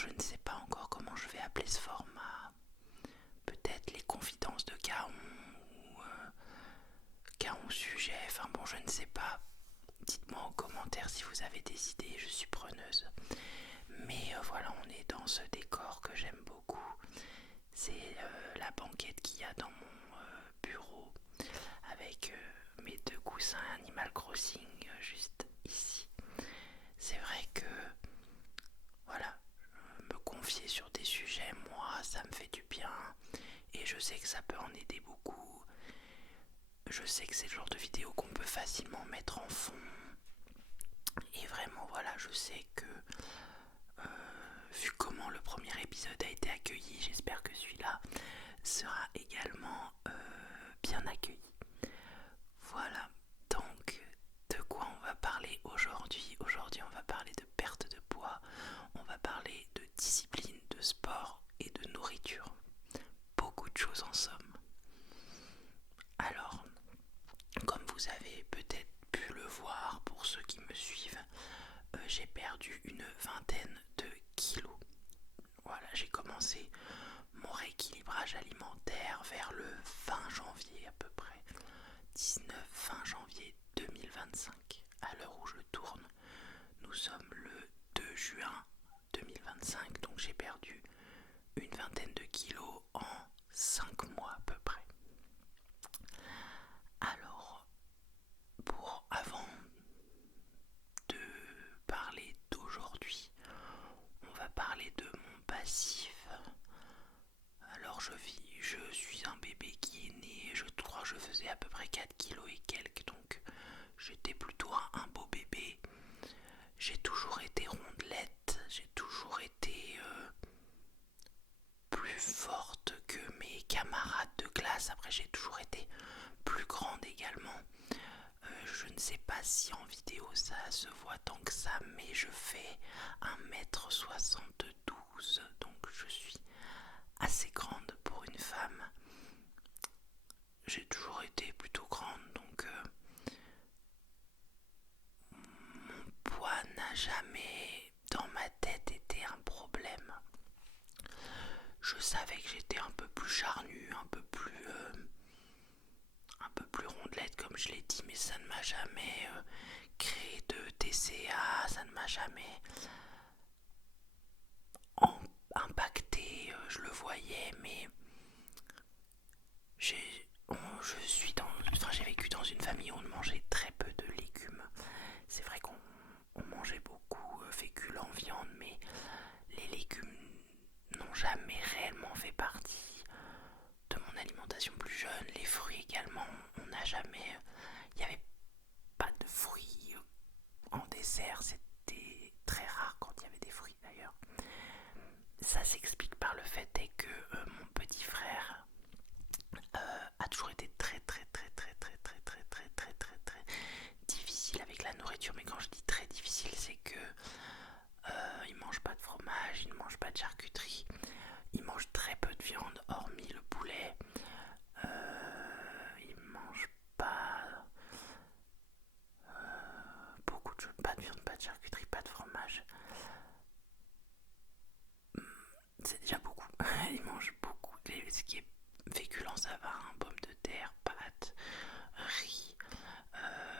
je ne sais pas encore comment je vais appeler ce format. Peut-être les confidences de Caon ou Caon sujet, enfin bon, je ne sais pas. Dites-moi en commentaire si vous avez des idées, je suis preneuse. Mais voilà, on est dans ce décor que j'aime beaucoup. C'est la banquette qu'il y a dans mon bureau avec mes deux coussins Animal Crossing juste ici. C'est vrai que voilà, me confier sur des sujets, moi, ça me fait du bien et je sais que ça peut en aider beaucoup. Je sais que c'est le genre de vidéo qu'on peut facilement mettre en fond. Et vraiment, voilà, je sais que vu comment le premier épisode a été accueilli, j'espère que celui-là sera également bien accueilli. Voilà, donc de quoi on va parler aujourd'hui? Aujourd'hui, on va parler de perte de poids, on va parler de discipline, de sport et de nourriture. Beaucoup de choses en somme. Alors, comme vous avez peut-être pu le voir pour ceux qui me suivent, j'ai perdu une vingtaine de kilos. Voilà, j'ai commencé mon rééquilibrage alimentaire vers le 20 janvier à peu près. 19-20 janvier 2025. À l'heure où je tourne, nous sommes le 2 juin 2025, donc j'ai perdu une vingtaine de kilos en 5 mois à peu près. Alors, avant de parler d'aujourd'hui, on va parler de mon passif. Alors je suis un bébé qui est né, je crois que je faisais à peu près 4 kilos et quelques, donc j'étais plutôt un beau bébé. J'ai toujours été rondelette, j'ai toujours été plus forte que mes camarades de classe. Après j'ai toujours été plus grande également. Je ne sais pas si en vidéo ça se voit tant que ça, mais je fais 1m72, donc je suis assez grande pour une femme. J'ai toujours été plutôt grande, donc mon poids n'a jamais dans ma tête été un problème. Je savais que j'étais un peu plus charnue, un peu plus rondelette comme je l'ai dit, mais ça ne m'a jamais créé de TCA, ça ne m'a jamais impacté, je le voyais, mais j'ai vécu dans une famille où on mangeait très peu de légumes. C'est vrai qu'on mangeait beaucoup féculents, viande, mais les légumes n'ont jamais réellement fait partie de mon alimentation plus jeune. Les fruits également, on n'a jamais... Il n'y avait pas de fruits en dessert, c'était très rare quand il y avait des fruits d'ailleurs. Ça s'explique par le fait que mon petit frère a toujours été très difficile avec la nourriture. Mais quand je dis très difficile, c'est que il mange pas de fromage, il ne mange pas de charcuterie, il mange très peu de viande hormis le poulet. Il mange pas beaucoup de choses, pas de viande, pas de charcuterie, pas de fromage. C'est déjà beaucoup. Il mange beaucoup. Ce qui est féculent, ça va, hein, pommes de terre, pâtes, riz.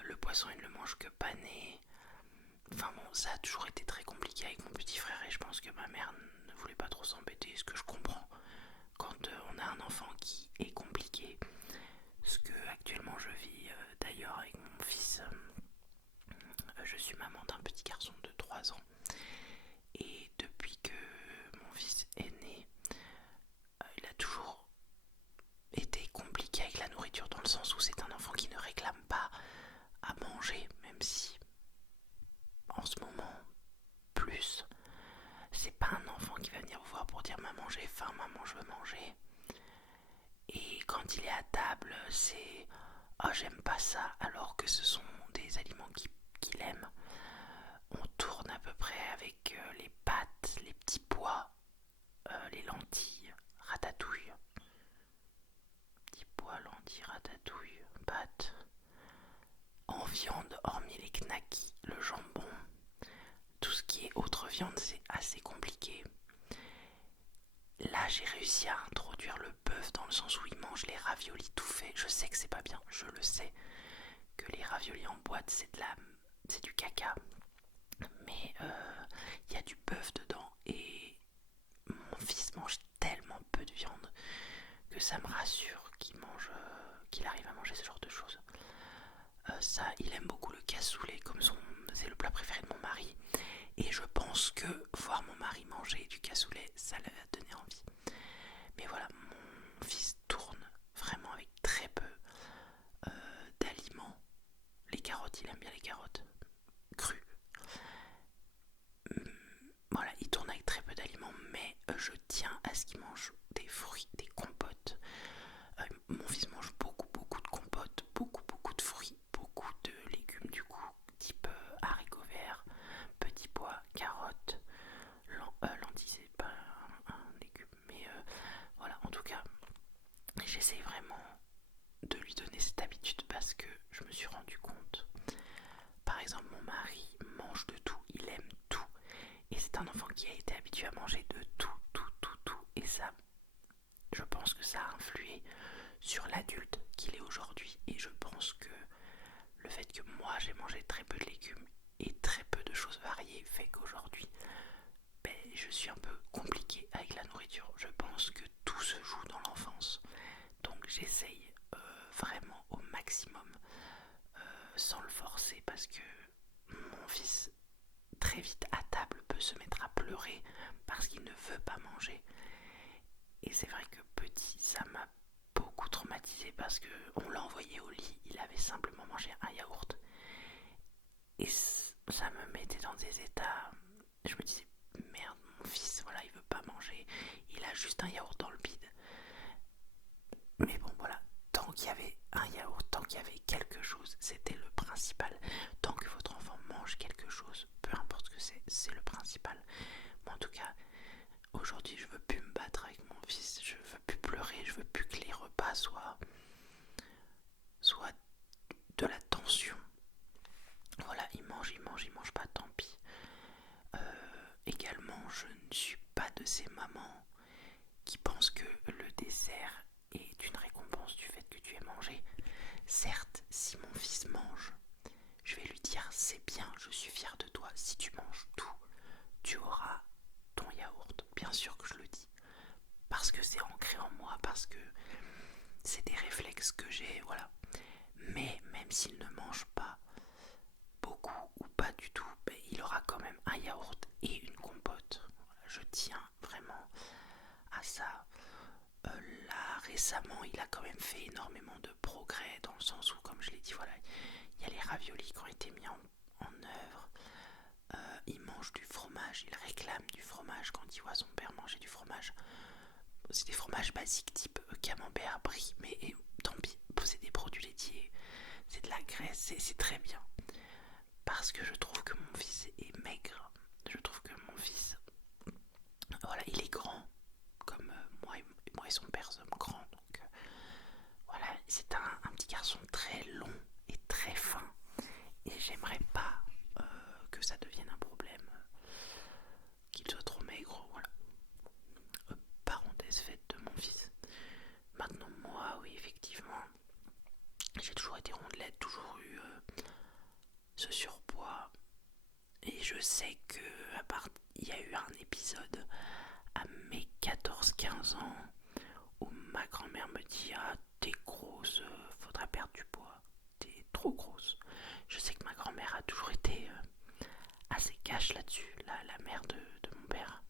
Le poisson, il ne le mange que pané. Enfin bon, ça a toujours été très compliqué avec mon petit frère et je pense que ma mère ne voulait pas trop s'embêter, ce que je comprends quand on a un enfant qui est compliqué. Ce que actuellement je vis d'ailleurs avec mon fils. Je suis maman d'un petit garçon de 3 ans et depuis que mon fils est né, il a toujours été compliqué avec la nourriture dans le sens où c'est un enfant qui ne réclame pas à manger, même si en ce moment plus c'est pas un enfant qui va venir vous voir pour dire maman j'ai faim, maman je veux manger. Et quand il est à table, c'est oh j'aime pas ça, alors que ce sont des aliments qu'il aime. On tourne à peu près avec les pâtes, les petits pois, les lentilles, ratatouille. Petits pois, lentilles, ratatouille, pâtes. En viande, hormis les knackis, le jambon, tout ce qui est autre viande, c'est assez compliqué. j'ai réussi à introduire le bœuf dans le sens où il mange les raviolis tout faits. Je sais que c'est pas bien, je le sais, que les raviolis en boîte c'est du caca, mais il y a du bœuf dedans et mon fils mange tellement peu de viande que ça me rassure qu'il arrive à manger ce genre de choses. Ça, il aime beaucoup le cassoulet c'est le plat préféré de mon mari. Et je pense que voir mon mari manger du cassoulet, ça lui a donné envie. Mais voilà, mon fils tourne vraiment avec très peu d'aliments. Les carottes, il aime bien les carottes crues. Voilà, il tourne avec très peu d'aliments, mais je tiens à ce qu'il mange des fruits, des compotes. Mon fils mange beaucoup de compotes, beaucoup de fruits, beaucoup de légumes du coup, type haricots verts, petits pois, carottes, lentilles c'est pas un légume, mais voilà, en tout cas, j'essaie vraiment de lui donner cette habitude parce que je me suis rendu compte. Par exemple, mon mari mange de tout, il aime tout. Et c'est un enfant qui a été habitué à manger de tout. Et ça, je pense que ça a influé sur l'adulte qu'il est aujourd'hui. Et je pense que le fait que moi j'ai mangé très peu de légumes et très peu de choses variées fait qu'aujourd'hui, je suis un peu compliqué avec la nourriture. Je pense que tout se joue dans l'enfance. Donc j'essaye vraiment au maximum sans le forcer parce que mon fils très vite à table peut se mettre à pleurer parce qu'il ne veut pas manger. Et c'est vrai que petit, ça m'a beaucoup traumatisé parce que on l'a envoyé au lit, il avait simplement mangé un yaourt. Et ça me mettait dans des états. Je me disais, merde, mon fils, voilà, il veut pas manger, il a juste un yaourt dans le bide. Mais bon, voilà, tant qu'il y avait un yaourt, tant qu'il y avait quelque chose, c'était le principal. Tant que votre enfant mange quelque chose, peu importe ce que c'est le principal. Mais en tout cas, aujourd'hui, je veux plus me battre avec mon fils, je veux plus pleurer, je veux plus que les repas soient de la tension. Voilà, il mange pas, tant pis. Également, je ne suis pas de ces mamans qui pensent que le dessert est une récompense du fait que tu aies mangé. Certes, si mon fils mange, je vais lui dire c'est bien, je suis fière de toi, si tu manges tout, tu auras ton yaourt. Bien sûr que je le dis, parce que c'est ancré en moi, parce que c'est des réflexes que j'ai, voilà. Mais même s'il ne mange pas beaucoup ou pas du tout, il aura quand même un yaourt et une compote. Voilà, je tiens vraiment à ça. Là récemment il a quand même fait énormément de progrès dans le sens où, comme je l'ai dit, voilà, il y a les raviolis qui ont été mis en œuvre. Il mange du fromage, il réclame du fromage quand il voit son père manger du fromage. C'est des fromages basiques type camembert, brie, mais tant pis, c'est des produits laitiers, c'est de la graisse, c'est très bien. Parce que je trouve que mon fils est maigre, je trouve que mon fils, voilà, il est grand, comme moi et son père sommes grands, donc voilà, c'est un petit garçon très long et très fin, et j'aimerais pas que ça devienne un problème, qu'il soit trop maigre, voilà. Parenthèse faite de mon fils. Maintenant, moi, oui, effectivement, j'ai toujours été rondelette, toujours eu ce surpoids, et je sais que il y a eu un épisode à mes 14-15 ans où ma grand-mère me dit ah t'es grosse, faudra perdre du poids, t'es trop grosse. Je sais que ma grand-mère a toujours été assez cash là-dessus, la mère de mon père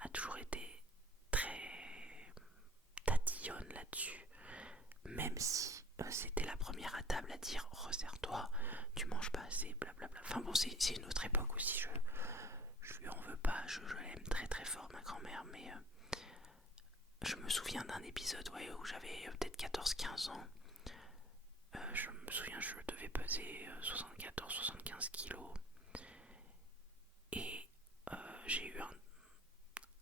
a toujours été très tatillonne là-dessus, même si c'était la première à table à dire resserre-toi, tu manges pas assez, blablabla. Enfin bon, c'est une autre époque aussi, je lui en veux pas, je l'aime très très fort ma grand-mère, mais je me souviens d'un épisode où j'avais peut-être 14-15 ans. Je me souviens, je devais peser 74-75 kilos. Et j'ai eu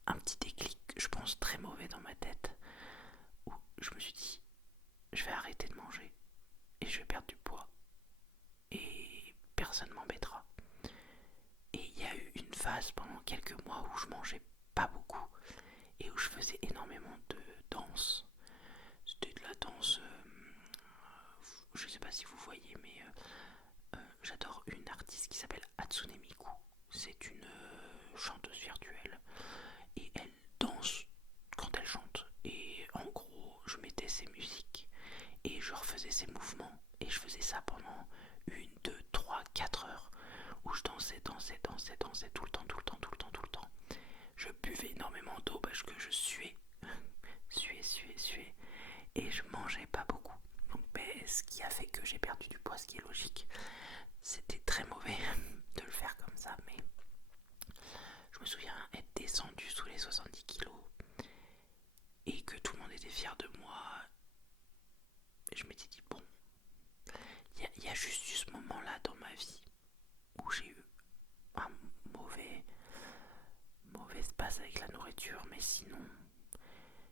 un petit déclic, je pense très mauvais dans ma tête, où je me suis dit, je vais arrêter de manger et je vais perdre du poids. Et personne m'embêtera. Et il y a eu une phase pendant quelques mois où je mangeais pas beaucoup et où je faisais Hatsune Miku. C'est une chanteuse virtuelle et elle danse quand elle chante. Et en gros, je mettais ses musiques et je refaisais ses mouvements et je faisais ça pendant 1, 2, 3, 4 heures où je dansais tout le temps, tout le temps, tout le temps, tout le temps. Je buvais énormément d'eau parce que je suais, suais et je mangeais pas beaucoup. Donc, ce qui a fait que j'ai perdu du poids, ce qui est logique. C'était très mauvais de le faire comme ça, mais je me souviens être descendu sous les 70 kilos et que tout le monde était fier de moi. Et je m'étais dit, bon, il y a juste eu ce moment-là dans ma vie où j'ai eu un mauvais espace avec la nourriture, mais sinon,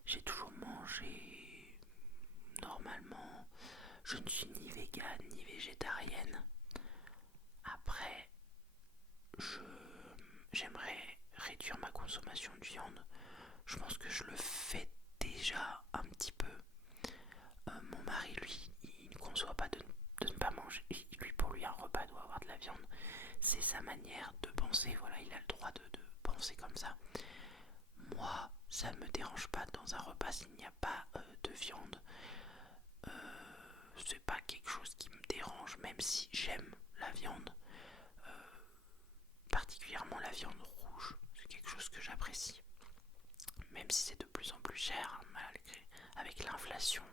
j'ai toujours mangé normalement. Je ne suis ni végane ni végétarienne. Après, j'aimerais réduire ma consommation de viande. Je pense que je le fais déjà un petit peu. Mon mari, lui, il ne conçoit pas de ne pas manger. Lui, pour lui, un repas doit avoir de la viande. C'est sa manière de penser. Voilà, il a le droit de penser comme ça. Moi, ça ne me dérange pas dans un repas s'il n'y a pas de viande. C'est pas quelque chose qui me dérange, même si j'aime la viande. Particulièrement la viande rouge. C'est quelque chose que j'apprécie. Même si c'est de plus en plus cher, malgré avec l'inflation.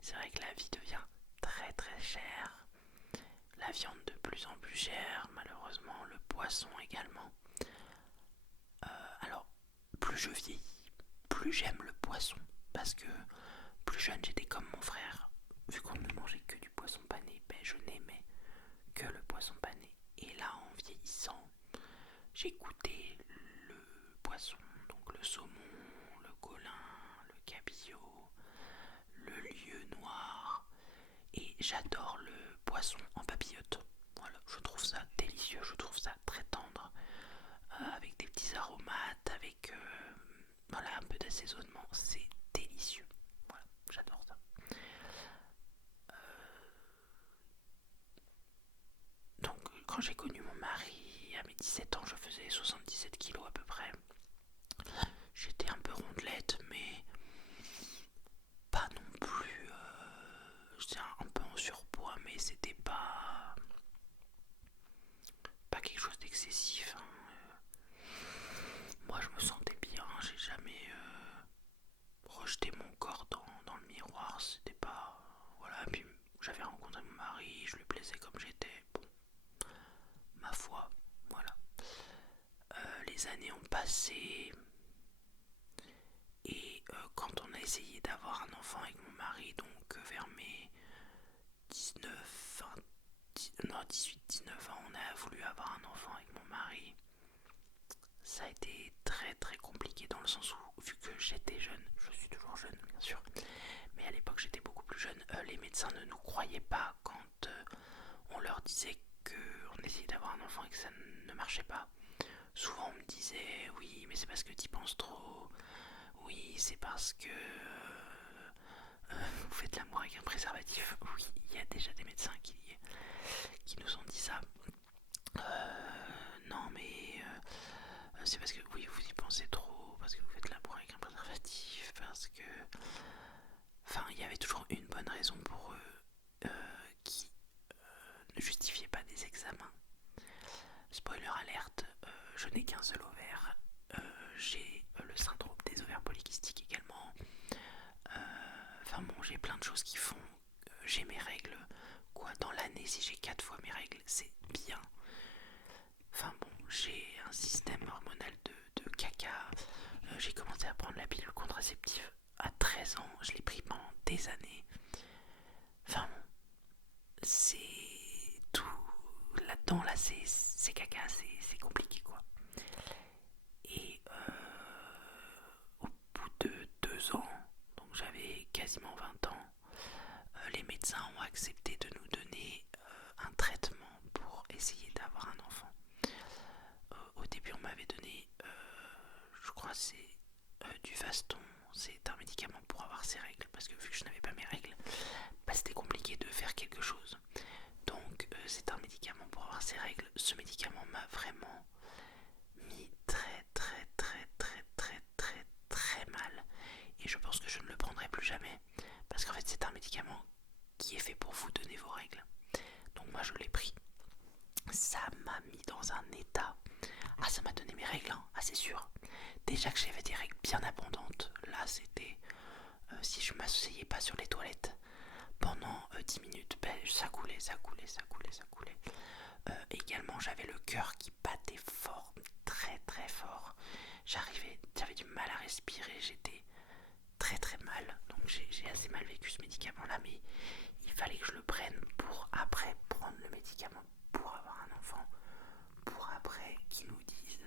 C'est vrai que la vie devient très très chère. La viande de plus en plus chère, malheureusement, le poisson également. Alors, plus je vieillis, plus j'aime le poisson. Parce que plus jeune, j'étais comme mon frère. Vu qu'on ne mangeait que du poisson pané, je n'aimais que le poisson pané. Et là, en vieillissant, j'ai goûté le poisson, donc le saumon, le colin, le cabillaud, le lieu noir. Et j'adore le poisson en papillote. Voilà, je trouve ça délicieux, je trouve ça très tendre, avec des petits aromates, avec voilà, un peu d'assaisonnement. C'est délicieux. Voilà, j'adore ça. Donc, quand j'ai connu mon mari, à mes 17 ans, je faisais 77 kilos à peu près. J'étais un peu rondelette, mais pas non plus. J'étais un peu en surpoids, mais c'était pas quelque chose d'excessif. Moi, je me sentais bien. J'ai jamais rejeté mon corps dans le miroir. C'était pas. Voilà. Puis j'avais rencontré mon mari, je lui plaisais comme j'étais. Bon, ma foi, voilà. Les années ont passé. Et quand on a essayé d'avoir un enfant avec mon mari, donc vers mes 18-19 ans, on a voulu avoir un enfant avec mon mari. Ça a été très très compliqué dans le sens où, vu que j'étais jeune, je suis toujours jeune bien sûr, mais à l'époque j'étais beaucoup plus jeune, les médecins ne nous croyaient pas quand on leur disait qu'on essayait d'avoir un enfant et que ça ne marchait pas. Souvent on me disait oui mais c'est parce que tu penses trop, oui c'est parce que vous faites l'amour avec un préservatif. Oui, il y a déjà des médecins qui nous ont dit ça. Non mais c'est parce que oui vous y pensez trop, parce que vous faites l'amour avec un préservatif, parce que... Enfin, il y avait toujours une bonne raison pour eux qui ne justifiait pas des examens. Spoiler alerte, je n'ai qu'un seul ovaire. J'ai le syndrome des ovaires polykystiques également. Enfin bon, j'ai plein de choses qui font. J'ai mes règles. Quoi, dans l'année, si j'ai 4 fois mes règles, c'est bien. Enfin bon, j'ai un système hormonal de caca. J'ai commencé à prendre la pilule contraceptive à 13 ans. Je l'ai pris pendant des années. Enfin bon, c'est tout là-dedans, là, c'est caca, c'est compliqué quoi. Et au bout de 2 ans, donc j'avais quasiment 20 ans, les médecins ont accepté de nous donner un traitement pour essayer d'avoir un enfant. Au début on m'avait donné, je crois c'est du Vaston, c'est un médicament pour avoir ses règles, parce que vu que je n'avais pas mes règles, c'était compliqué de faire quelque chose. Donc c'est un médicament pour avoir ses règles. Ce médicament m'a vraiment mis très très très très très très très mal. Et je pense que je ne le prendrai plus jamais. Parce qu'en fait c'est un médicament qui est fait pour vous donner vos règles. Donc moi je l'ai pris. Ça m'a mis dans un état. Ah, ça m'a donné mes règles, hein. Ah c'est sûr. Déjà que j'avais des règles bien abondantes. Là c'était... si je m'asseyais pas sur les toilettes pendant 10 minutes, ben, ça coulait, ça coulait, ça coulait, ça coulait. Également j'avais le cœur qui battait fort, très très fort. J'avais du mal à respirer, j'étais très très mal. Donc j'ai assez mal vécu ce médicament là, mais il fallait que je le prenne pour après prendre le médicament pour avoir un enfant, pour après qu'ils nous disent,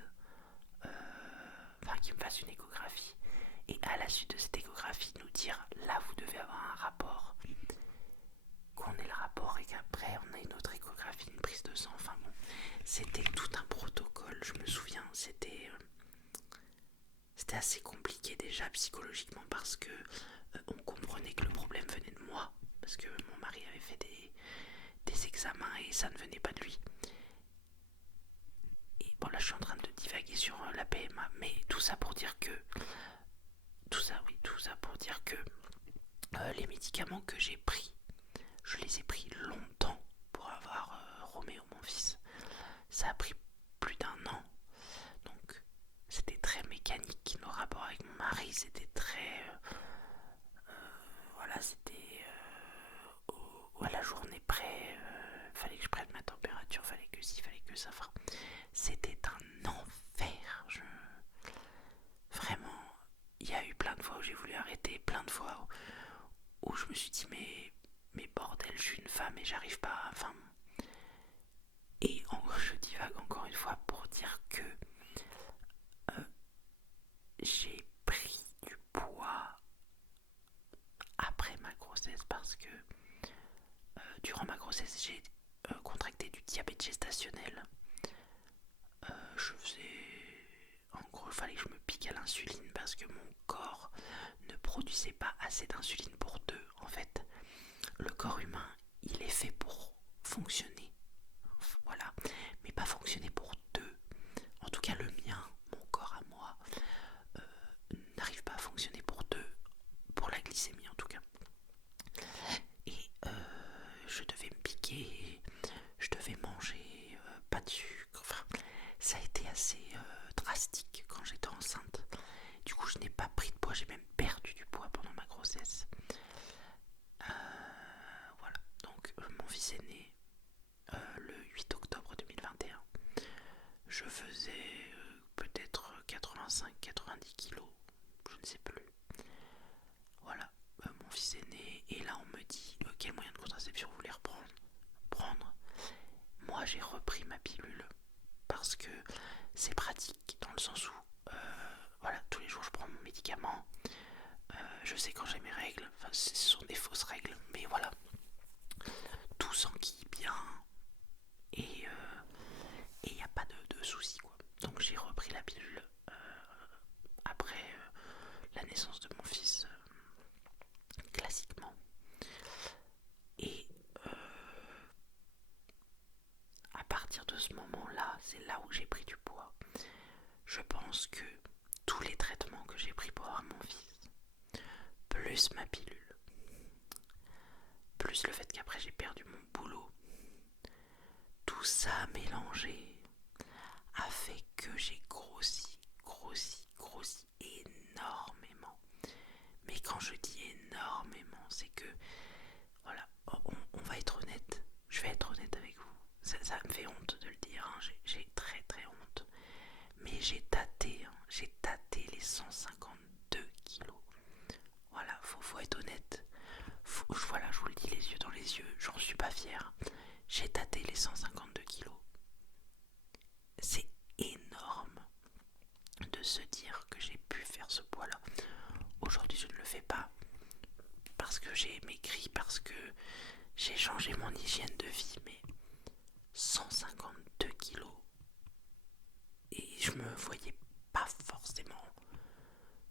enfin qu'ils me fassent une échographie, et à la suite de cette échographie nous dire là vous devez avoir un rapport, qu'on ait le rapport et qu'après on a une autre échographie, une prise de sang. Enfin bon, c'était tout un protocole, je me souviens. C'était assez compliqué déjà psychologiquement parce que on comprenait que le problème venait de moi, parce que mon mari avait fait des examens et ça ne venait pas de lui. Et bon, là je suis en train de divaguer sur la PMA, mais tout ça pour dire que les médicaments que j'ai pris, je les ai pris longtemps pour avoir Roméo, mon fils. Ça a pris plus d'un an. Donc c'était très mécanique. Nos rapports avec mon mari, c'était très... voilà, c'était à la journée près. Fallait que je prenne ma température, fallait que ci, fallait que ça. Enfin, c'était un enfer. Vraiment, il y a eu plein de fois où j'ai voulu arrêter, plein de fois où je me suis dit mais bordel, je suis une femme et j'arrive pas. Enfin, et je divague encore une fois pour dire que j'ai pris du poids après ma grossesse parce que durant ma grossesse j'ai contracté du diabète gestationnel. Je faisais... En gros, il fallait que je me pique à l'insuline parce que mon corps ne produisait pas assez d'insuline pour deux. En fait, le corps humain, il est fait pour fonctionner. Voilà. Mais pas fonctionner pour deux. En tout cas, le mien, mon corps à moi, n'arrive pas à fonctionner pour deux. Pour la glycémie, en tout cas. Et je devais me piquer, je devais manger pas de sucre. Enfin, ça a été assez drastique quand j'étais enceinte. Du coup, je n'ai pas pris de poids, j'ai même perdu du poids pendant ma grossesse. Voilà, donc mon fils est né le 8 octobre 2021. Je faisais peut-être 85-90 kilos, je ne sais plus. Voilà, mon fils est né et là on me dit quel moyen de contraception vous voulez prendre. Moi j'ai repris ma pilule parce que c'est pratique dans le sens où voilà, tous les jours je prends mon médicament. Je sais quand j'ai mes règles, enfin ce sont des fausses règles, mais voilà, tout s'enquille bien et il n'y a pas de soucis quoi. Donc j'ai repris la pilule après la naissance de mon fils classiquement. Et à partir de ce moment-là, c'est là où j'ai pris du poids. Je pense que tous les traitements que j'ai pris pour avoir mon fils, plus ma pilule, plus le fait qu'après j'ai perdu mon boulot, tout ça mélangé a fait que j'ai grossi énormément. Mais quand je dis énormément, c'est que, voilà, on va être honnête, je vais être honnête avec vous. Ça me fait honte de le dire, hein. J'ai très très honte. Mais j'ai tâté les 152 kilos. Voilà, faut être honnête. Voilà, je vous le dis les yeux dans les yeux, j'en suis pas fier. J'ai tâté les 152 kilos. C'est énorme de se dire que j'ai pu faire ce poids-là. Aujourd'hui, je ne le fais pas parce que j'ai maigri, parce que j'ai changé mon hygiène de vie, mais 152 kilos. Et je me voyais pas forcément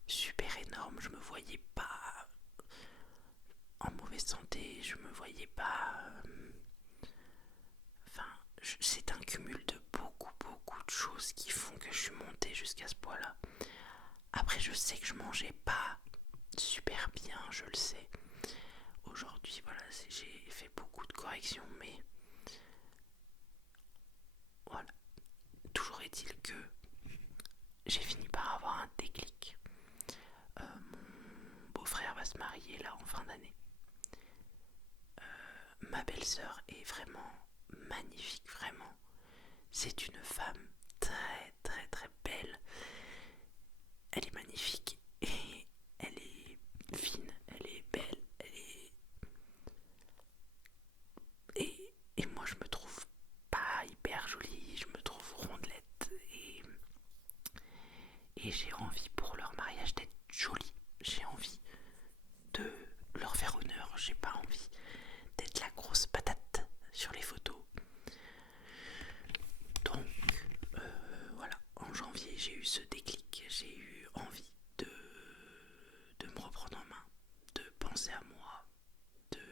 super énorme, je me voyais pas en mauvaise santé, je me voyais pas c'est un cumul de beaucoup de choses qui font que je suis montée jusqu'à ce poids-là. Après, je sais que je mangeais pas super bien, je le sais. Aujourd'hui, voilà, j'ai fait beaucoup de corrections, mais voilà. Toujours est-il que j'ai fini par avoir un déclic. Mon beau-frère va se marier là en fin d'année. Ma belle-sœur est vraiment magnifique, vraiment. C'est une femme très belle. Elle est magnifique et elle est fine, elle est belle, et moi je me trouve pas hyper jolie, je me trouve rondelette et j'ai envie pour leur mariage d'être jolie. J'ai envie de leur faire honneur, j'ai pas envie d'être la grosse patate sur les photos. Donc voilà, en janvier j'ai eu ce déclic, j'ai eu envie de me reprendre en main, de penser à moi, de,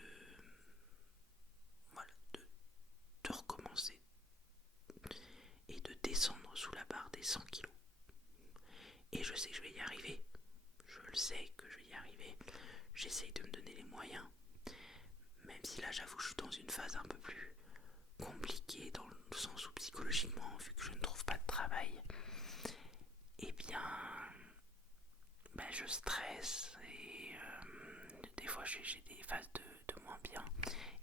voilà, de recommencer et de descendre sous la barre des 100 kilos. Et je sais que je vais y arriver, je le sais que je vais y arriver, j'essaye de me donner les moyens, même si là j'avoue je suis dans une phase un peu plus compliquée dans le sens où psychologiquement, vu que je ne trouve pas de travail, eh bien je stresse et des fois j'ai des phases de moins bien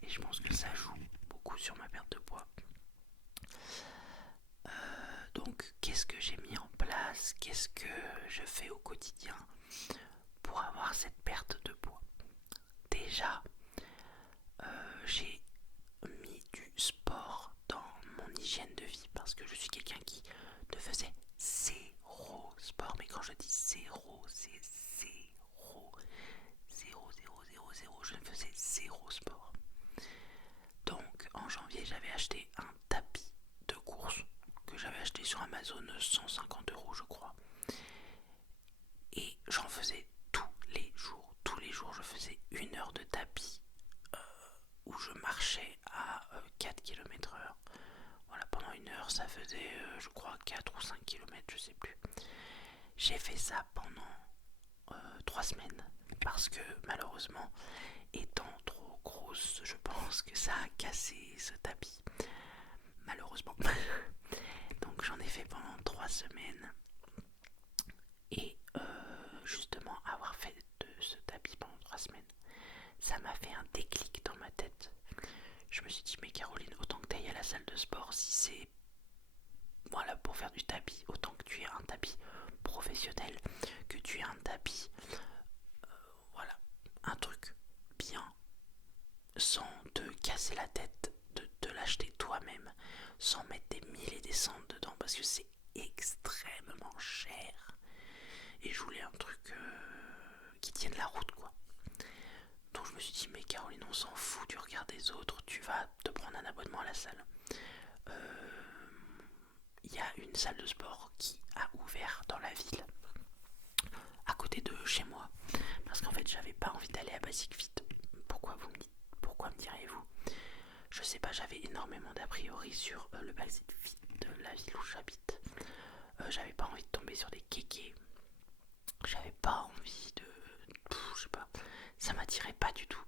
et je pense que ça joue beaucoup sur ma perte de poids. Donc qu'est-ce que j'ai mis en place, qu'est-ce que je fais au quotidien pour avoir cette perte de poids? Déjà, j'ai mis du sport dans mon hygiène de vie parce que je suis quelqu'un qui ne faisait zéro sport. Mais quand je dis zéro, c'est zéro, je ne faisais zéro sport. Donc en janvier, j'avais acheté un tapis de course que j'avais acheté sur Amazon 150 € je crois. Et j'en faisais tous les jours je faisais 1 heure de tapis où je marchais à 4 km/h. Voilà, pendant 1 heure, ça faisait, je crois, 4 ou 5 km, je sais plus. J'ai fait ça pendant 3 semaines parce que malheureusement, étant trop grosse, je pense que ça a cassé ce tapis. Malheureusement. Donc j'en ai fait pendant 3 semaines. Et justement, avoir fait de ce tapis pendant 3 semaines, ça m'a fait un déclic dans ma tête. Je me suis dit, mais Caroline, autant que tu ailles à la salle de sport, si c'est voilà, pour faire du tapis, autant que tu aies un tapis professionnel, que tu aies un tapis, voilà, un truc bien, sans te casser la tête, de l'acheter toi-même, sans mettre des mille et des cents dedans, parce que c'est extrêmement cher. Et je voulais un truc qui tienne la route, quoi. Donc je me suis dit, mais Caroline, on s'en fout du regard des autres, tu vas te prendre un abonnement à la salle. Il y a une salle de sport qui a ouvert dans la ville, à côté de chez moi, parce qu'en fait j'avais pas envie d'aller à Basic Fit. Pourquoi me direz-vous? Je sais pas, j'avais énormément d'a priori sur le Basic Fit de la ville où j'habite. J'avais pas envie de tomber sur des kékés. J'avais pas envie de... je sais pas, ça m'attirait pas du tout.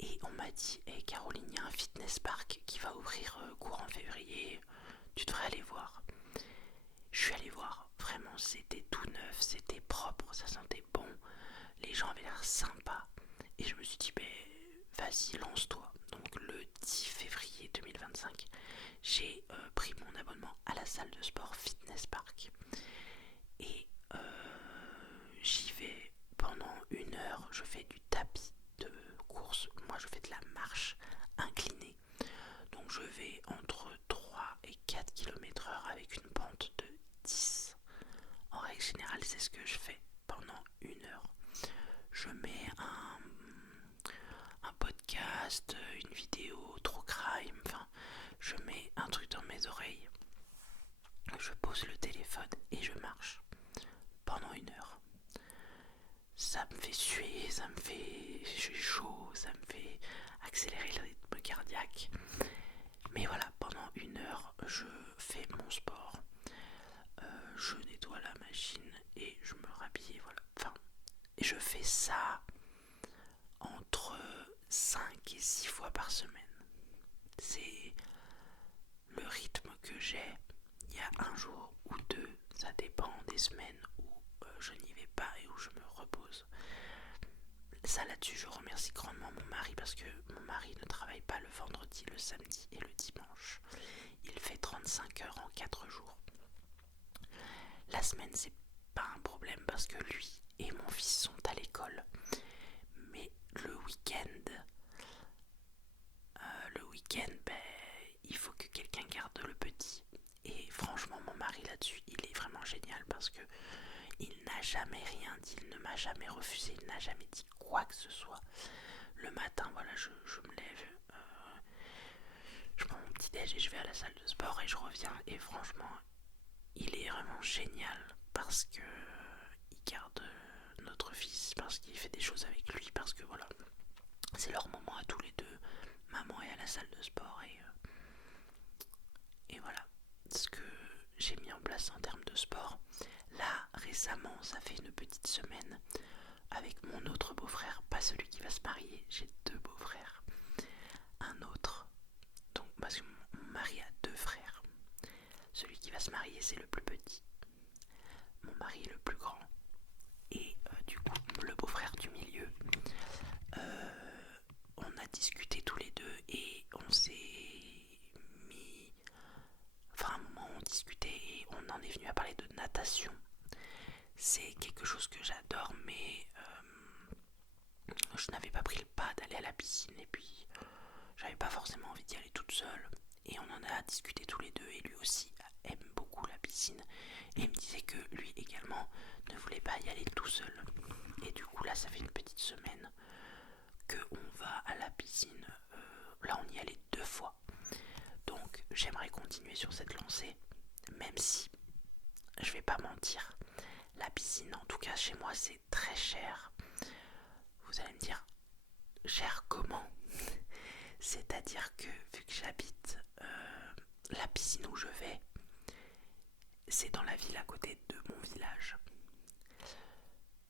Et on m'a dit, hey Caroline, il y a un fitness park qui va ouvrir courant février, tu devrais aller voir. Je suis allée voir, vraiment c'était tout neuf, c'était propre, ça sentait bon, les gens avaient l'air sympas. Et je me suis dit, vas-y, lance-toi. Donc le 10 février 2025, j'ai pris mon abonnement à la salle de sport Fitness Park. Et j'y vais pendant 1 heure, je fais du tapis de course. Moi je fais de la marche inclinée. Donc je vais entre 3 et 4 km/h avec une pente de 10. En règle générale, c'est ce que je fais pendant 1 heure. Je mets un podcast, une vidéo, true crime, enfin, je mets un truc dans mes oreilles. Je pose le téléphone et je marche pendant 1 heure. Ça me fait suer, ça me fait chaud, ça me fait accélérer le rythme cardiaque. Mais voilà, pendant 1 heure, je fais mon sport, je nettoie la machine et je me rhabille, voilà. Enfin, et je fais ça entre 5 et 6 fois par semaine. C'est le rythme que j'ai. Il y a un jour ou deux, ça dépend des semaines où je n'y vais pas et où je me repose. Ça là-dessus, je remercie grandement mon mari parce que mon mari ne travaille pas le vendredi, le samedi et le dimanche. Il fait 35 heures en 4 jours. La semaine, c'est pas un problème parce que lui et mon fils sont à l'école. Mais le week-end, il faut que quelqu'un garde le petit. Et franchement, mon mari là-dessus, il est vraiment génial parce que il n'a jamais rien dit, il ne m'a jamais refusé, il n'a jamais dit quoi que ce soit. Le matin, voilà, je me lève, je prends mon petit déj et je vais à la salle de sport et je reviens. Et franchement, il est vraiment génial parce que il garde notre fils, parce qu'il fait des choses avec lui, parce que voilà, c'est leur moment à tous les deux. Maman est à la salle de sport et voilà ce que j'ai mis en place en termes de sport. Là, récemment, ça fait une petite semaine, avec mon autre beau-frère, pas celui qui va se marier, j'ai 2 beaux-frères. Un autre, donc parce que mon mari a 2 frères. Celui qui va se marier, c'est le plus petit. Mon mari est le plus grand. Et du coup, le beau-frère du milieu, on a discuté tous les deux et on s'est mis... Enfin, à un moment, on discutait et on en est venu à parler de natation. C'est quelque chose que j'adore, mais je n'avais pas pris le pas d'aller à la piscine et puis j'avais pas forcément envie d'y aller toute seule. Et on en a discuté tous les deux et lui aussi aime beaucoup la piscine. Et il me disait que lui également ne voulait pas y aller tout seul. Et du coup là ça fait une petite semaine qu'on va à la piscine. Là on y allait 2 fois. Donc j'aimerais continuer sur cette lancée. Même si, je vais pas mentir, la piscine en tout cas chez moi c'est très cher. Vous allez me dire, cher comment? C'est-à-dire que vu que j'habite la piscine où je vais, c'est dans la ville à côté de mon village.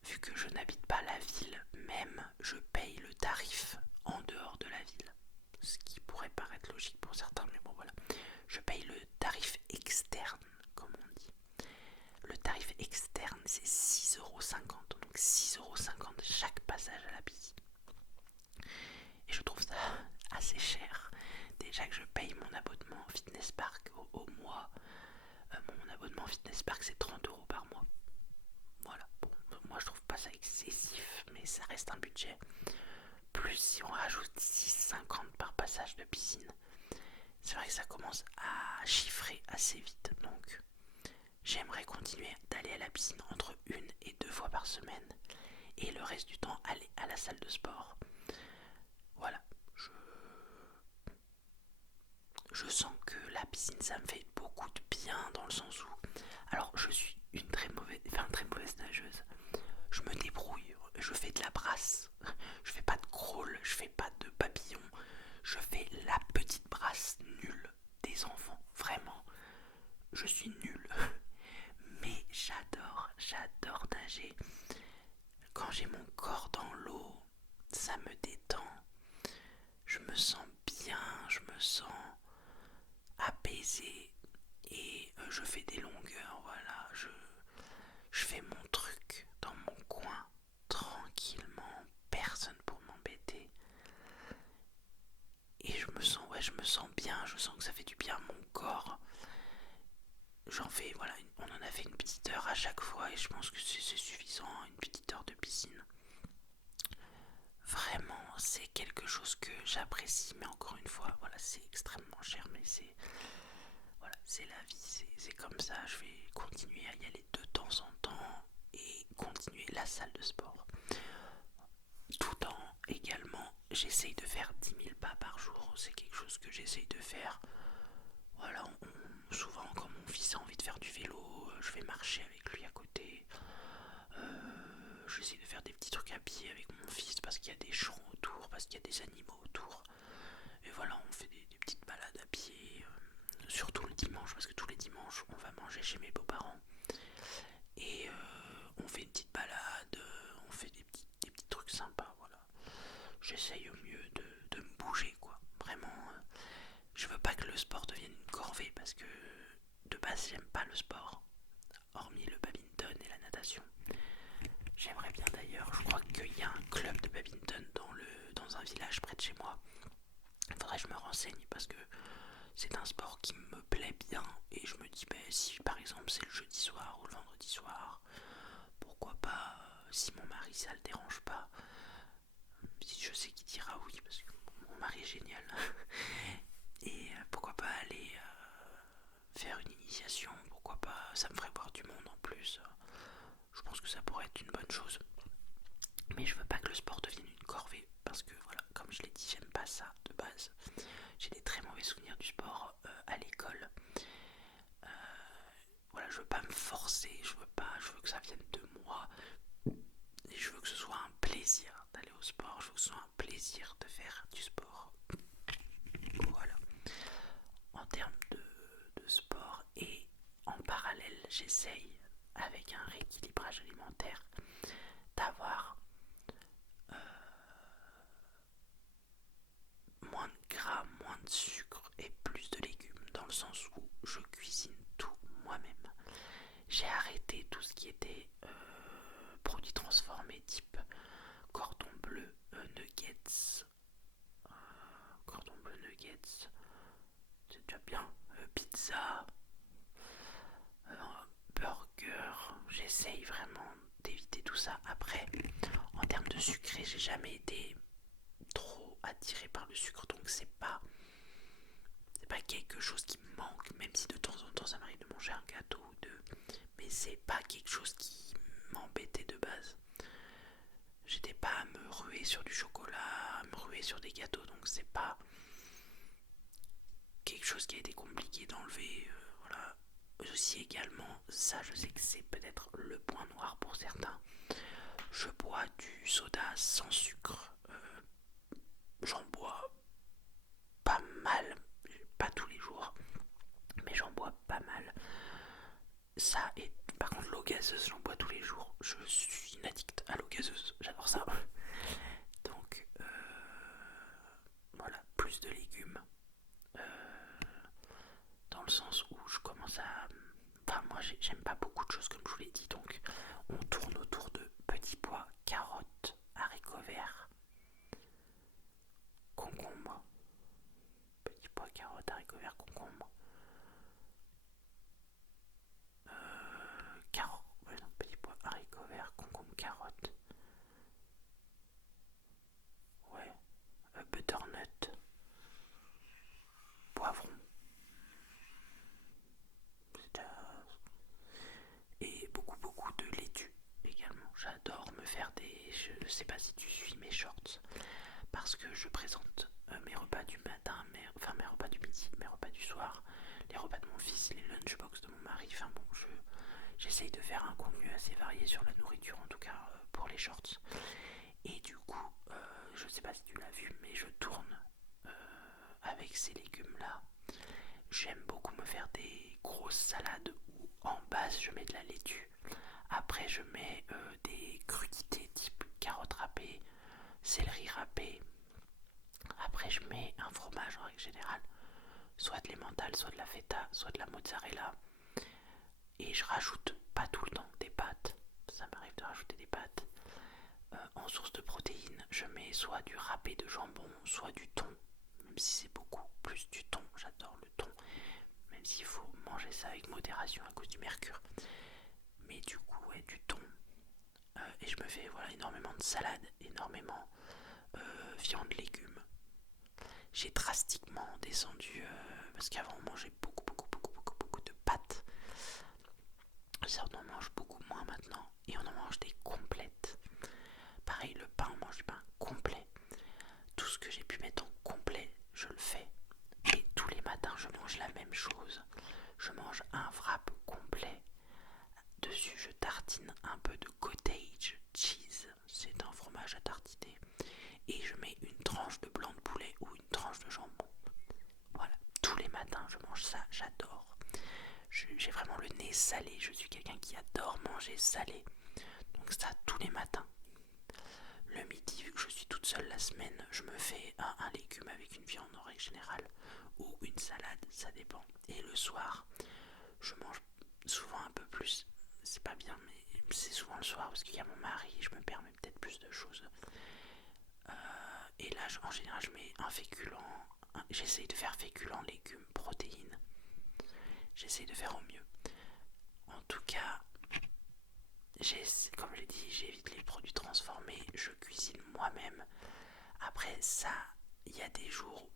Vu que je n'habite pas la ville même, je paye le tarif en dehors de la ville. Ce qui pourrait paraître logique pour certains, mais bon voilà. Je paye le tarif externe, comme on dit. Le tarif externe, c'est 6,50 €. Donc 6,50 € chaque passage à la piscine. Et je trouve ça assez cher. Déjà que je paye mon abonnement Fitness Park au mois. Mon abonnement Fitness Park c'est 30 € par mois. Voilà, bon, moi je trouve pas ça excessif, mais ça reste un budget. Plus si on rajoute 6,50 € par passage de piscine, c'est vrai que ça commence à chiffrer assez vite. Donc j'aimerais continuer d'aller à la piscine entre 1 et 2 fois par semaine. Et le reste du temps aller à la salle de sport. Voilà, je sens que la piscine ça me fait beaucoup de bien dans le sens où, alors je suis une très mauvaise nageuse, je me débrouille, je fais de la brasse, je fais pas de crawl, je fais pas de papillon, je fais la petite brasse nulle des enfants, vraiment, je suis nulle, mais j'adore nager, quand j'ai mon corps dans l'eau, ça me détend, je me sens bien, je me sens apaisé et je fais des longueurs, voilà, je fais mon truc dans mon coin, tranquillement, personne pour m'embêter. Et je me sens bien, je sens que ça fait du bien à mon corps. J'en fais, voilà, on en a fait une petite heure à chaque fois et je pense que c'est suffisant, une petite heure de piscine. Vraiment, c'est quelque chose que j'apprécie, mais encore une fois, voilà, c'est extrêmement cher, mais c'est la vie, c'est comme ça. Je vais continuer à y aller de temps en temps et continuer la salle de sport. Tout en également, j'essaye de faire 10 000 pas par jour. C'est quelque chose que j'essaye de faire. Voilà, souvent quand mon fils a envie de faire du vélo, je vais marcher avec lui à côté. J'essaie de faire des petits trucs à pied avec mon fils parce qu'il y a des champs autour, parce qu'il y a des animaux autour. Et voilà, on fait des petites balade à pied, surtout le dimanche, parce que tous les dimanches on va manger chez mes beaux-parents et on fait une petite balade, on fait des petits trucs sympas, voilà. J'essaye au mieux de me bouger, quoi. Vraiment, je veux pas que le sport devienne une corvée parce que de base j'aime pas le sport, hormis le badminton et la natation. J'aimerais bien d'ailleurs, je crois qu'il y a un club de badminton dans un village près de chez moi. Il faudrait que je me renseigne parce que c'est un sport qui me plaît bien et je me dis si par exemple c'est le jeudi soir ou le vendredi soir, pourquoi pas, si mon mari ça le dérange pas, si je sais qu'il dira oui parce que mon mari est génial. Et pourquoi pas aller faire une initiation, pourquoi pas, ça me ferait voir du monde en plus. Je pense que ça pourrait être une bonne chose. Mais je veux pas que le sport devienne une corvée parce que voilà, comme je l'ai dit, j'aime pas ça de base. J'ai des très mauvais souvenirs du sport à l'école. Voilà, je veux pas me forcer, je veux que ça vienne de moi. Et je veux que ce soit un plaisir d'aller au sport, je veux que ce soit un plaisir de faire du sport. Voilà. En termes de sport et en parallèle, j'essaye avec un rééquilibrage alimentaire d'avoir moins de gras, moins de sucre et plus de légumes, dans le sens où je cuisine tout moi-même. J'ai arrêté tout ce qui était produits transformés type cordon bleu, nuggets, c'est déjà bien, pizza, burger. J'essaye vraiment d'éviter tout ça. Après, en termes de sucré, j'ai jamais été trop attiré par le sucre, donc c'est pas quelque chose qui me manque, même si de temps en temps ça m'arrive de manger un gâteau ou deux, mais c'est pas quelque chose qui m'embêtait de base. J'étais pas à me ruer sur du chocolat, à me ruer sur des gâteaux, donc c'est pas quelque chose qui a été compliqué d'enlever, voilà. Aussi également, ça je sais que c'est peut-être le point noir pour certains, je bois du soda sans sucre. J'en bois pas mal, pas tous les jours, mais j'en bois pas mal. Ça, et par contre l'eau gazeuse, j'en bois tous les jours. Je suis une addict à l'eau gazeuse, j'adore ça. Donc voilà, plus de légumes, dans le sens où je commence à... Enfin moi j'aime pas beaucoup de choses comme je vous l'ai dit, donc on tourne autour de petits pois, carottes, haricots verts, concombres. Petits pois, carottes, haricots verts, concombres. Petits pois, haricots verts, concombres, carottes. Ouais. Butternut. Poivron. Et beaucoup de laitue également. J'adore me faire des... Je sais pas si tu suis mes shorts. Parce que je présente mes repas du matin, mes repas du midi, mes repas du soir, les repas de mon fils, les lunchbox de mon mari. Enfin bon, j'essaye de faire un contenu assez varié sur la nourriture, en tout cas pour les shorts. Et du coup, je sais pas si tu l'as vu, mais je tourne avec ces légumes-là. J'aime beaucoup me faire des grosses salades où en base je mets de la laitue. Après je mets des crudités type carottes râpées, céleri râpé. Après je mets un fromage en règle générale, soit de l'emmental, soit de la feta, soit de la mozzarella. Et je rajoute pas tout le temps des pâtes. Ça m'arrive de rajouter des pâtes. En source de protéines, je mets soit du râpé de jambon, soit du thon. Même si c'est beaucoup plus du thon, j'adore le thon. Même s'il faut manger ça avec modération à cause du mercure. Mais du coup, ouais, du thon. Et je me fais voilà, énormément de salade, énormément viande, légumes. J'ai drastiquement descendu parce qu'avant on mangeait beaucoup de pâtes. Ça on en mange beaucoup moins maintenant et on en mange des complètes. Pareil, le pain, on mange du pain complet. Tout ce que j'ai pu mettre en complet, je le fais. Et tous les matins, je mange la même chose. Je mange un wrap complet. Dessus, je tartine un peu de cottage cheese. C'est un fromage à tartiner. Et je mets une tranche de blanc de poulet ou une tranche de jambon. Voilà, tous les matins je mange ça, j'adore. J'ai vraiment le nez salé, je suis quelqu'un qui adore manger salé. Donc ça tous les matins. Le midi, vu que je suis toute seule la semaine, je me fais un légume avec une viande en règle générale ou une salade, ça dépend. Et le soir, je mange souvent un peu plus. C'est pas bien, mais c'est souvent le soir parce qu'il y a mon mari et je me permets peut-être plus de choses. Et là, en général, je mets un féculent. J'essaye de faire féculent, légumes, protéines. J'essaye de faire au mieux. En tout cas, comme je l'ai dit, j'évite les produits transformés. Je cuisine moi-même. Après ça, il y a des jours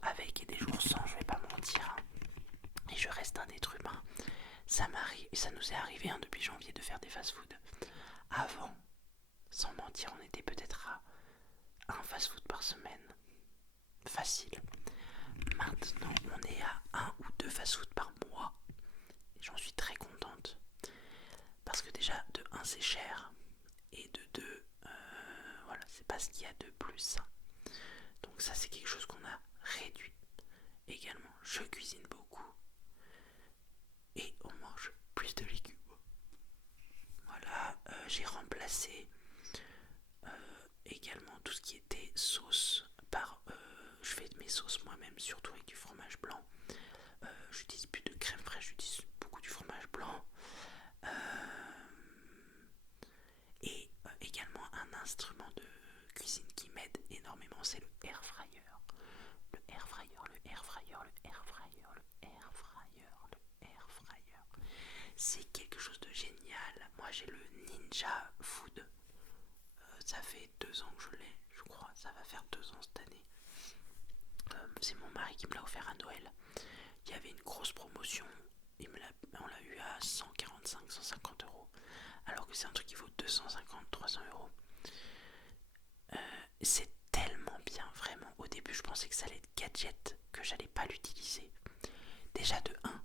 avec et des jours sans, je vais pas mentir. Et je reste un être humain. Ça nous est arrivé depuis janvier de faire des fast-food. Avant, sans mentir, on était peut-être à un fast-food par semaine. Facile. Maintenant, on est à un ou deux fast-food par mois. Et j'en suis très contente. Parce que déjà, de un, c'est cher. Et de deux, voilà, c'est pas ce qu'il y a de plus. Donc ça, c'est quelque chose qu'on a réduit. Également, je cuisine beaucoup. Et on mange plus de légumes. Voilà, j'ai remplacé également tout ce qui était sauce par... je fais mes sauces moi-même, surtout avec du fromage blanc. J'utilise plus de crème fraîche, j'utilise beaucoup du fromage blanc. Et également un instrument de cuisine qui m'aide énormément, c'est le air fryer. Le air fryer, le air fryer, le air fryer, le air fryer, le air fryer. C'est quelque chose de génial. Moi j'ai le Ninja Food. Ça fait 2 ans que je l'ai, je crois. Ça va faire 2 ans cette année. C'est mon mari qui me l'a offert à Noël. Il y avait une grosse promotion. On l'a eu à 145, 150 euros. Alors que c'est un truc qui vaut 250, 300 euros. C'est tellement bien, vraiment. Au début, je pensais que ça allait être gadget, que j'allais pas l'utiliser. Déjà de 1,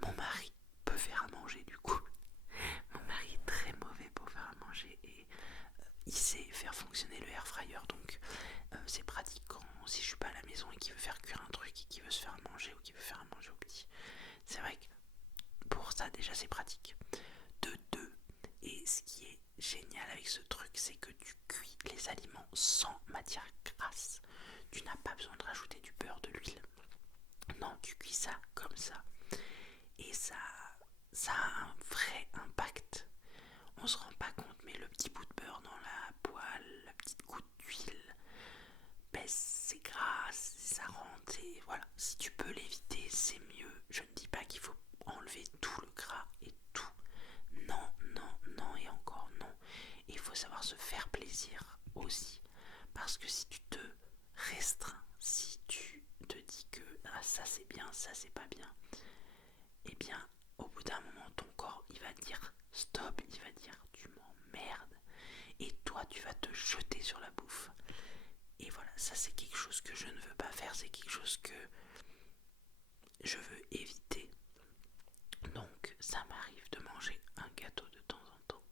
mon mari peut faire à manger du coup. Mon mari est très mauvais pour faire à manger et il sait faire fonctionner le air fryer, donc c'est pratique quand si je suis pas à la maison et qu'il veut faire cuire un truc et qu'il veut se faire à manger ou qu'il veut faire à manger au petit. C'est vrai que pour ça déjà c'est pratique. De 2, et ce qui est génial avec ce truc, c'est que tu cuis les aliments sans matière grasse. Tu n'as pas besoin de rajouter du beurre, de l'huile. Non, tu cuis ça comme ça. Et ça a un vrai impact. On se rend pas compte, mais le petit bout de beurre dans la poêle, la petite goutte d'huile, ben c'est gras, ça rentre et voilà. Si tu peux l'éviter, c'est mieux. Je ne dis pas qu'il faut enlever tout le gras et tout. Non, non, non et encore non. Et il faut savoir se faire plaisir aussi. Parce que si tu te restreins, si tu te dis que ah, ça c'est bien, ça c'est pas bien, eh bien au bout d'un moment ton corps il va dire stop, il va dire tu m'emmerdes et toi tu vas te jeter sur la bouffe. Et voilà, ça c'est quelque chose que je ne veux pas faire, c'est quelque chose que je veux éviter. Donc ça m'arrive de manger un gâteau de temps en temps.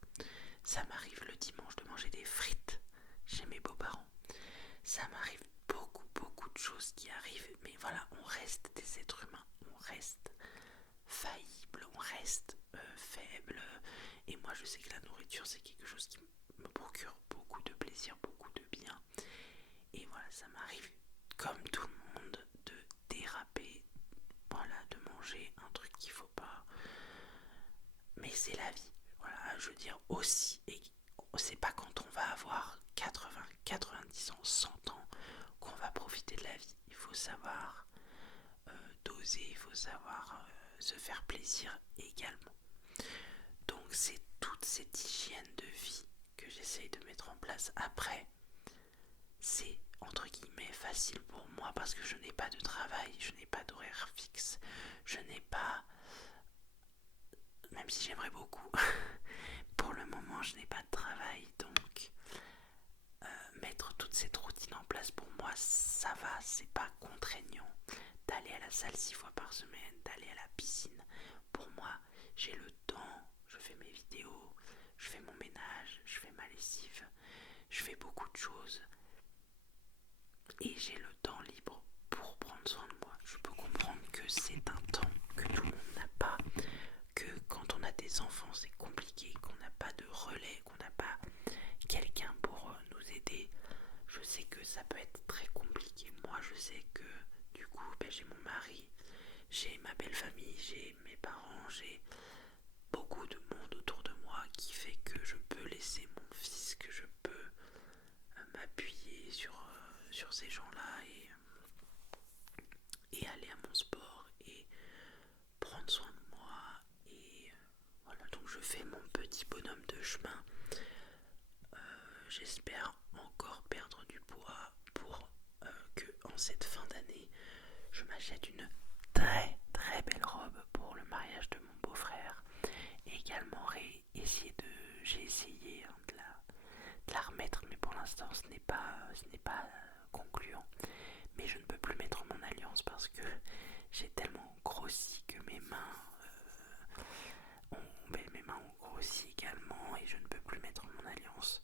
Ça m'arrive le dimanche de manger des frites chez mes beaux-parents. Ça m'arrive beaucoup de choses qui arrivent, mais voilà, on reste des êtres humains, on reste faillible, on reste faible. Et moi je sais que la nourriture c'est quelque chose qui me procure beaucoup de plaisir, beaucoup de bien. Et voilà, ça m'arrive comme tout le monde de déraper, voilà, de manger un truc qu'il faut pas. Mais c'est la vie, voilà, je veux dire aussi. Et c'est pas quand on va avoir 80, 90 ans, 100 ans qu'on va profiter de la vie. Il faut savoir doser, il faut savoir se faire plaisir également. Donc c'est toute cette hygiène de vie que j'essaye de mettre en place. Après, c'est entre guillemets facile pour moi parce que je n'ai pas de travail, je n'ai pas d'horaire fixe, je n'ai pas, même si j'aimerais beaucoup, pour le moment je n'ai pas de travail, donc mettre toute cette routine en place pour moi ça va, c'est pas contraignant d'aller à la salle 6 fois par semaine, d'aller à la piscine. Pour moi, j'ai le temps, je fais mes vidéos, je fais mon ménage, je fais ma lessive, je fais beaucoup de choses et j'ai le temps libre pour prendre soin de moi. c'est un temps que tout le monde n'a pas, que quand on a des enfants c'est compliqué, qu'on n'a pas de relais, qu'on n'a pas quelqu'un pour nous aider. Je sais que ça peut être très compliqué. Moi je sais que du coup j'ai mon mari, j'ai ma belle famille, j'ai mes parents, j'ai beaucoup de monde autour de moi qui fait que je peux laisser mon fils, que je peux m'appuyer sur ces gens-là et aller à mon sport et prendre soin de moi. Et voilà, donc je fais mon petit bonhomme de chemin. J'espère encore perdre du poids pour que en cette fin d'année je m'achète une très très belle robe pour le mariage de mon beau-frère. Et également j'ai essayé de la remettre, mais pour l'instant ce n'est pas concluant. Mais je ne peux plus mettre mon alliance parce que j'ai tellement grossi que mes mains ont grossi également et je ne peux plus mettre mon alliance.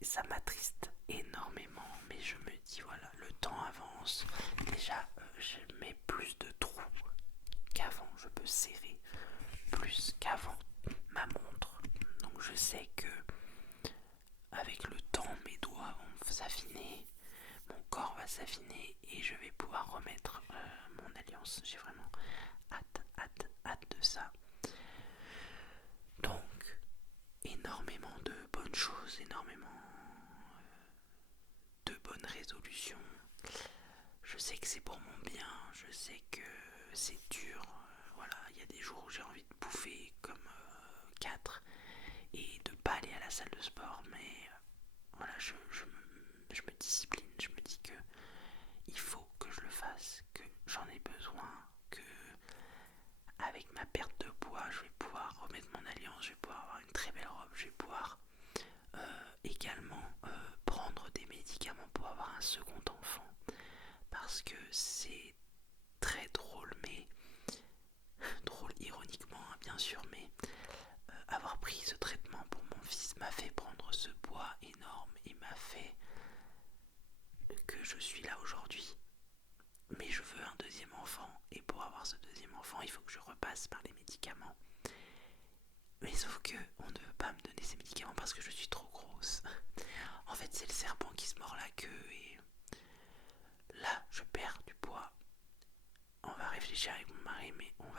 Ça m'attriste énormément, mais je me dis voilà, le temps avance. Déjà, je mets plus de trous qu'avant, je peux serrer plus qu'avant ma montre. Donc je sais que avec le temps, mes doigts vont s'affiner, mon corps va s'affiner et je vais pouvoir remettre mon alliance. J'ai vraiment hâte de ça. Donc, énormément de bonnes choses, énormément de bonnes résolutions. Je sais que c'est pour mon bien, je sais que c'est dur. Voilà, il y a des jours où j'ai envie de bouffer comme 4 et de pas aller à la salle de sport, mais voilà, je me discipline, je me dis que il faut que je le fasse, que j'en ai besoin, que avec ma perte de poids, je vais pouvoir remettre mon alliance, je vais pouvoir avoir une très belle robe, je vais pouvoir également prendre des médicaments pour avoir un second enfant, parce que c'est très drôle, mais drôle ironiquement hein, bien sûr, mais avoir pris ce traitement pour mon fils m'a fait prendre ce poids énorme et m'a fait que je suis là aujourd'hui. Mais je veux un deuxième enfant et pour avoir ce deuxième enfant il faut que je repasse par les médicaments. Mais sauf que on ne veut pas me donner ces médicaments parce que je suis trop grosse. En fait c'est le serpent qui se mord la queue et là je perds du poids. On va réfléchir avec mon mari mais on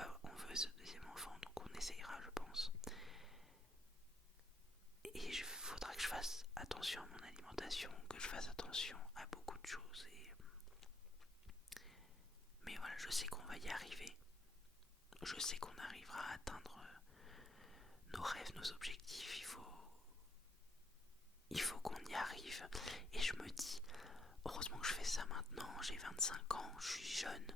veut ce deuxième enfant donc on essayera je pense. Et il faudra que je fasse attention à mon alimentation, que je fasse attention à beaucoup de choses. Mais voilà, je sais qu'on va y arriver. Je sais qu'on arrivera à atteindre nos rêves, nos objectifs. Il faut qu'on y arrive. Et je me dis, heureusement que je fais ça maintenant. J'ai 25 ans, je suis jeune,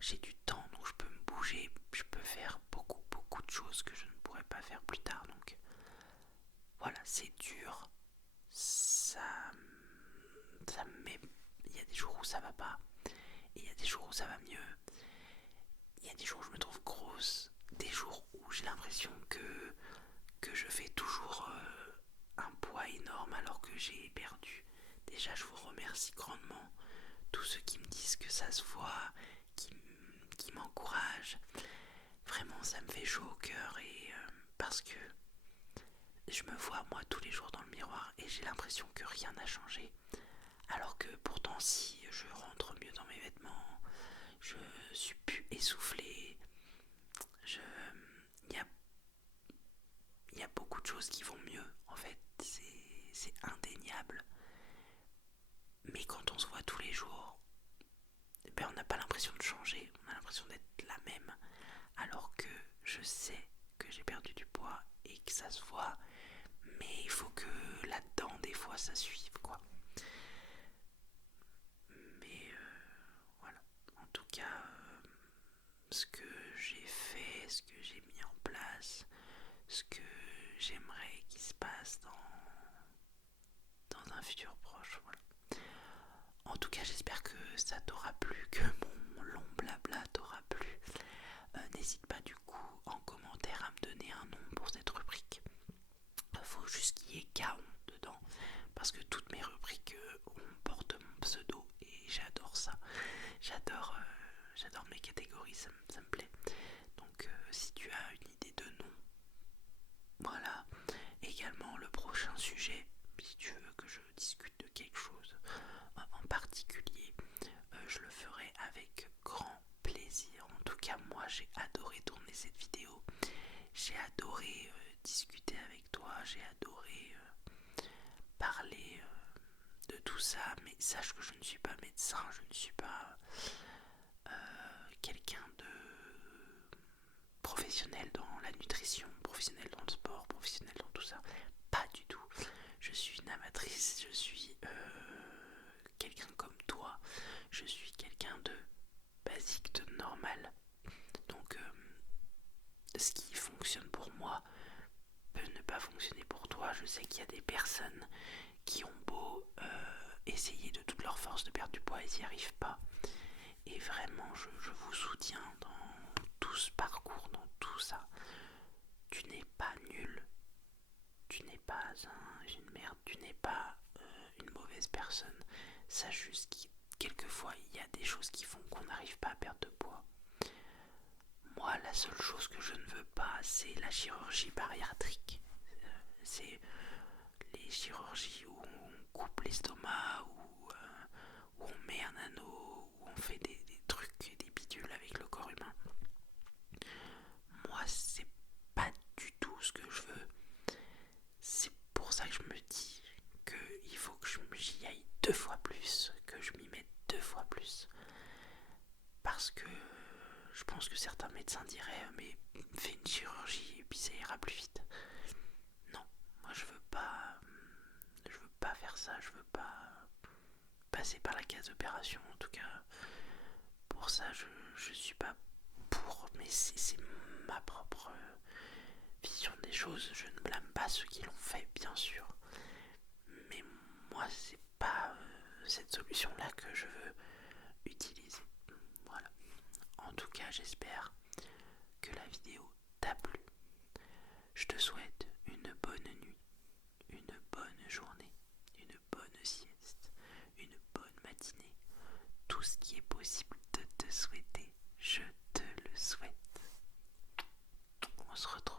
j'ai du temps, donc je peux me bouger. Je peux faire beaucoup de choses que je ne pourrais pas faire plus tard. Donc voilà, c'est dur. Ça me met. Il y a des jours où ça va pas. Et il y a des jours où ça va mieux. Il y a des jours où je me trouve grosse. Des jours où j'ai l'impression que je fais toujours un poids énorme alors que j'ai perdu. Déjà, je vous remercie grandement. Tous ceux qui me disent que ça se voit, qui m'encouragent. Vraiment, ça me fait chaud au cœur et parce que je me vois moi tous les jours dans le miroir et j'ai l'impression que rien n'a changé. Alors que pourtant si je rentre mieux dans mes vêtements, je suis plus essoufflée, il y a beaucoup de choses qui vont mieux en fait, c'est indéniable. Mais quand on se voit tous les jours, on n'a pas l'impression de changer, on a l'impression d'être la même. Alors que je sais que j'ai perdu du poids et que ça se voit, mais il faut que là-dedans des fois ça suive quoi. Mais voilà, en tout cas, ce que j'ai fait, ce que j'ai mis en place, ce que j'aimerais qu'il se passe dans un futur proche, voilà. En tout cas, j'espère que ça t'aura plu, que mon long blabla t'aura plu. N'hésite pas du coup en commentaire à me donner un nom pour cette rubrique. Faut juste qu'il y ait Kaon dedans, parce que toutes mes rubriques portent mon pseudo et j'adore ça. j'adore mes catégories, ça me plaît. Donc si tu as une idée de nom, voilà. Également le prochain sujet, si tu veux que je discute de quelque chose en particulier, je le ferai avec grand plaisir. En tout cas, moi j'ai adoré tourner cette vidéo. J'ai adoré discuter avec toi, j'ai adoré parler de tout ça, mais sache que je ne suis pas médecin, je ne suis pas quelqu'un de professionnel dans la nutrition, professionnel dans le sport, professionnel dans tout ça. Pas du tout. Je suis une amatrice, je suis quelqu'un comme toi, je suis quelqu'un de basique, de normal. Donc ce qui fonctionne pour moi peut ne pas fonctionner pour toi. Je sais qu'il y a des personnes qui ont beau essayer de toute leur force de perdre du poids, ils n'y arrivent pas. Et vraiment, je vous soutiens dans tout ce parcours, dans tout ça. Tu n'es pas nul, tu n'es pas une merde, tu n'es pas une mauvaise personne. Sache juste que quelquefois, il y a des choses qui font qu'on n'arrive pas à perdre de poids. Moi, la seule chose que je ne veux pas, c'est la chirurgie bariatrique. C'est les chirurgies où on coupe l'estomac, où on met un anneau, où on fait des trucs, des bidules avec le corps humain. Moi, c'est pas du tout ce que je veux. C'est pour ça que je me dis qu'il faut que j'y aille 2 fois plus, que je m'y mette 2 fois plus. Parce que je pense que certains médecins diraient mais fais une chirurgie et puis ça ira plus vite. Non, moi je veux pas faire ça, je veux pas passer par la case d'opération. En tout cas, pour ça je suis pas pour, mais c'est ma propre vision des choses. Je ne blâme pas ceux qui l'ont fait, bien sûr, mais moi c'est pas cette solution là que je veux utiliser. Voilà. En tout cas, j'espère que la vidéo t'a plu. Je te souhaite une bonne nuit, une bonne journée, une bonne sieste, une bonne matinée. Tout ce qui est possible de te souhaiter, je te le souhaite. On se retrouve